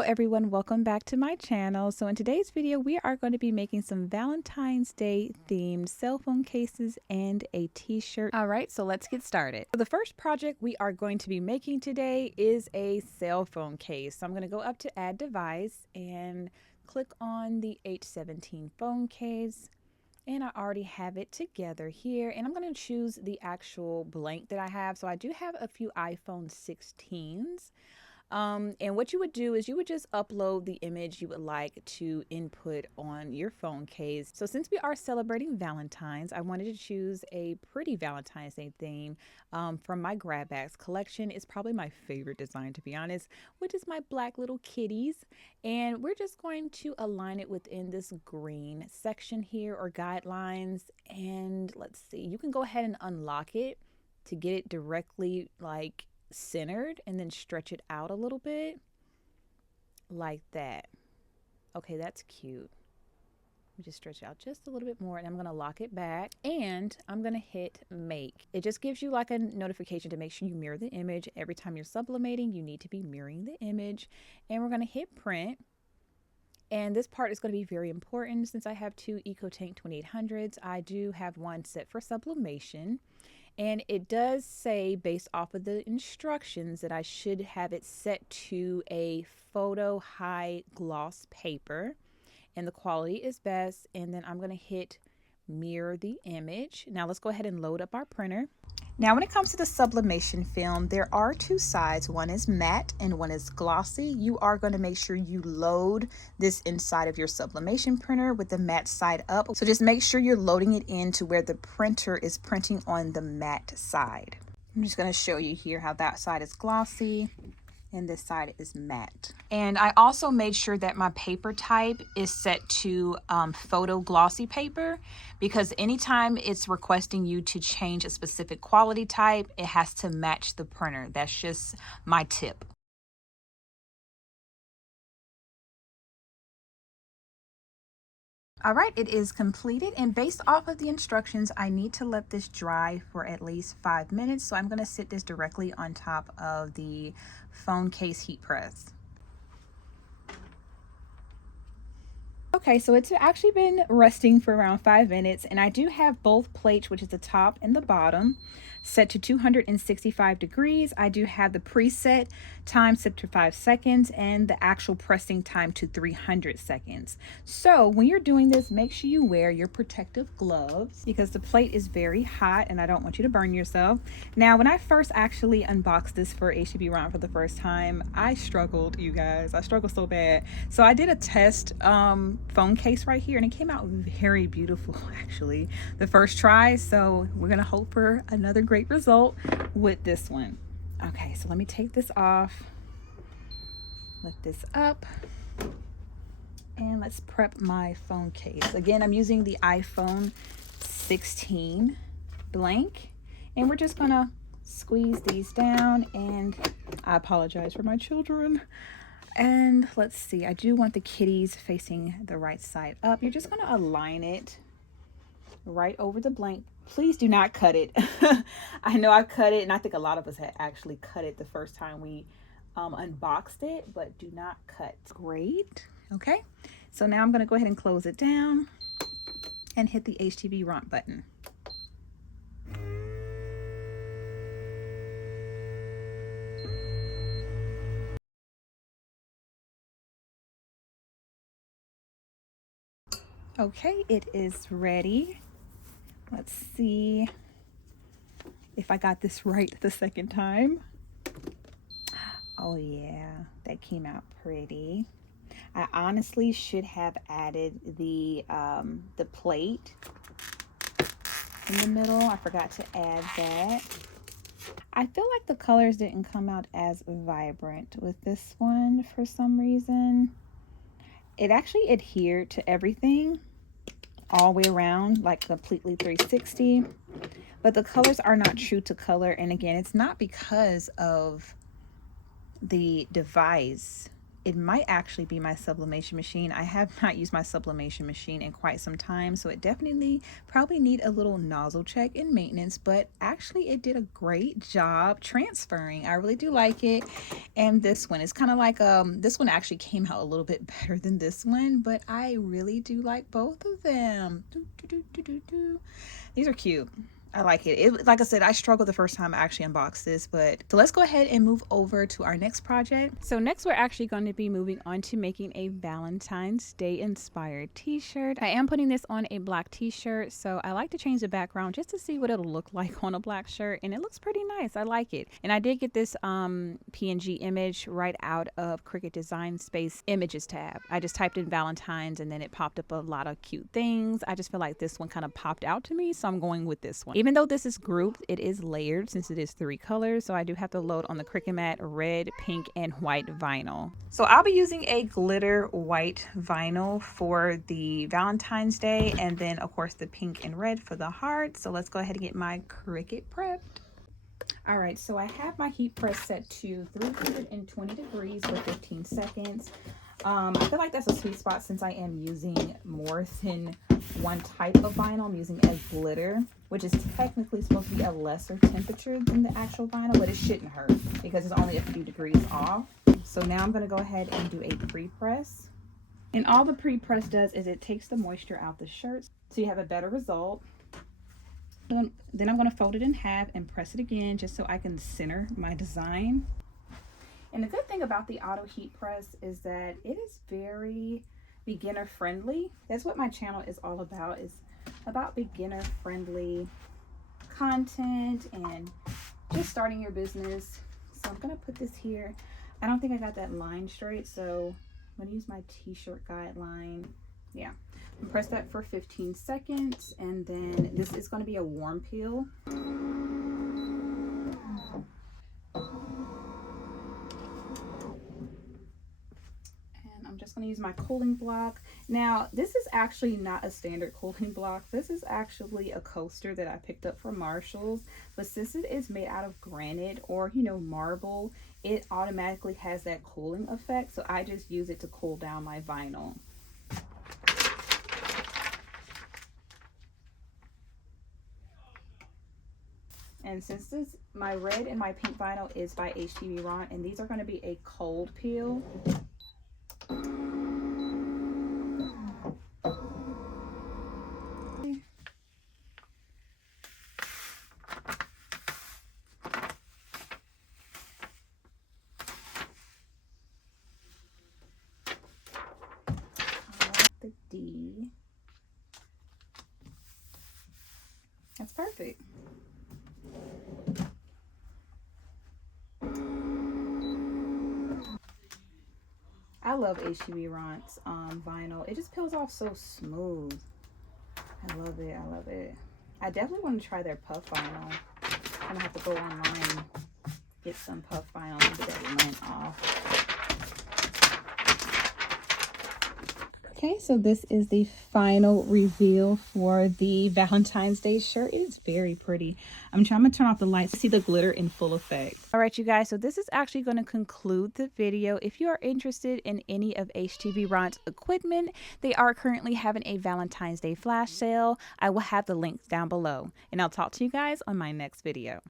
Hello everyone, welcome back to my channel. So in today's video we are going to be making some Valentine's Day themed cell phone cases and a t-shirt. All right, so let's get started. So the first project we are going to be making today is a cell phone case. So I'm going to go up to add device and click on the H17 phone case. And I already have it together here, and I'm going to choose the actual blank that I have. So I do have a few iPhone 16s. And what you would do is you would just upload the image you would like to input on your phone case. So since we are celebrating Valentine's, I wanted to choose a pretty Valentine's Day theme from my grab bags collection. It's probably my favorite design, to be honest, which is my black little kitties. And we're just going to align it within this green section here, or guidelines. And let's see, you can go ahead and unlock it to get it directly like centered, and then stretch it out a little bit like that. Okay, that's cute. We just stretch it out just a little bit more, and I'm going to lock it back, and I'm going to hit make. It just gives you like a notification to make sure you mirror the image. Every time you're sublimating, you need to be mirroring the image. And we're going to hit print. And this part is going to be very important since I have two EcoTank 2800s. I do have one set for sublimation. And it does say, based off of the instructions, that I should have it set to a photo high gloss paper, and the quality is best. And then I'm going to hit mirror the image. Now let's go ahead and load up our printer. Now when it comes to the sublimation film, there are two sides. One is matte and one is glossy. You are going to make sure you load this inside of your sublimation printer with the matte side up. So just make sure you're loading it into where the printer is printing on the matte side. I'm just going to show you here how that side is glossy and this side is matte. And I also made sure that my paper type is set to photo glossy paper, because anytime it's requesting you to change a specific quality type, it has to match the printer. That's just my tip. All right, it is completed, and based off of the instructions, I need to let this dry for at least 5 minutes. So I'm going to sit this directly on top of the phone case heat press. Okay, so it's actually been resting for around 5 minutes, and I do have both plates, which is the top and the bottom, set to 265 degrees. I do have the preset time set to 5 seconds and the actual pressing time to 300 seconds. So when you're doing this, make sure you wear your protective gloves, because the plate is very hot and I don't want you to burn yourself. Now, when I first actually unboxed this for HTVRONT for the first time, I struggled, you guys. I struggled so bad. So I did a test phone case right here, and it came out very beautiful actually the first try. So we're gonna hope for another great result with this one. Okay, so let me take this off, lift this up, and let's prep my phone case. Again, I'm using the iPhone 16 blank, and we're just gonna squeeze these down. And I apologize for my children. And let's see, I do want the kitties facing the right side up. You're just going to align it right over the blank. Please do not cut it. I know I cut it, and I think a lot of us had actually cut it the first time we unboxed it, but do not cut. Great. Okay, so now I'm going to go ahead and close it down and hit the HTVRONT button. Okay, it is ready. Let's see if I got this right the second time. Oh yeah, that came out pretty. I honestly should have added the plate in the middle. I forgot to add that. I feel like the colors didn't come out as vibrant with this one for some reason. It actually adhered to everything all the way around, like completely 360, but the colors are not true to color. And again, it's not because of the device, it might actually be my sublimation machine. I have not used my sublimation machine in quite some time, so it definitely probably need a little nozzle check and maintenance, but actually it did a great job transferring. I really do like it. And this one is kind of like this one actually came out a little bit better than this one, but I really do like both of them. These are cute. I like it. Like I said, I struggled the first time I actually unboxed this, but so let's go ahead and move over to our next project. So next we're actually going to be moving on to making a Valentine's Day inspired t-shirt. I am putting this on a black t-shirt, so I like to change the background just to see what it'll look like on a black shirt, and it looks pretty nice. I like it. And I did get this PNG image right out of Cricut Design Space Images tab. I just typed in Valentine's and then it popped up a lot of cute things. I just feel like this one kind of popped out to me, so I'm going with this one. Even though this is grouped, it is layered since it is 3 colors, so I do have to load on the Cricut mat red, pink, and white vinyl. So I'll be using a glitter white vinyl for the Valentine's Day, and then of course the pink and red for the heart. So let's go ahead and get my Cricut prepped. All right, so I have my heat press set to 320 degrees for 15 seconds. I feel like that's a sweet spot since I am using more than one type of vinyl. I'm using a glitter, which is technically supposed to be a lesser temperature than the actual vinyl, but it shouldn't hurt because it's only a few degrees off. So now I'm going to go ahead and do a pre-press. And all the pre-press does is it takes the moisture out the shirt so you have a better result. Then I'm going to fold it in half and press it again just so I can center my design. And the good thing about the auto heat press is that it is very beginner friendly. That's what my channel is all about, is about beginner friendly content and just starting your business. So I'm going to put this here. I don't think I got that line straight, so I'm going to use my t-shirt guideline. Yeah, and press that for 15 seconds, and then this is going to be a warm peel. I'm just going to use my cooling block. Now, this is actually not a standard cooling block. This is actually a coaster that I picked up from Marshall's. But since it is made out of granite or, you know, marble, it automatically has that cooling effect. So I just use it to cool down my vinyl. And since this, my red and my pink vinyl is by HTVRONT, and these are going to be a cold peel. The D. That's perfect. I love HTVRONT's vinyl. It just peels off so smooth. I love it. I love it. I definitely want to try their puff vinyl. I'm gonna have to go online, get some puff vinyl and get that lint off. Okay, so this is the final reveal for the Valentine's Day shirt. It is very pretty. I'm gonna turn off the lights to see the glitter in full effect. All right, you guys, so this is actually going to conclude the video. If you are interested in any of HTVRONT's equipment, they are currently having a Valentine's Day flash sale. I will have the links down below, and I'll talk to you guys on my next video.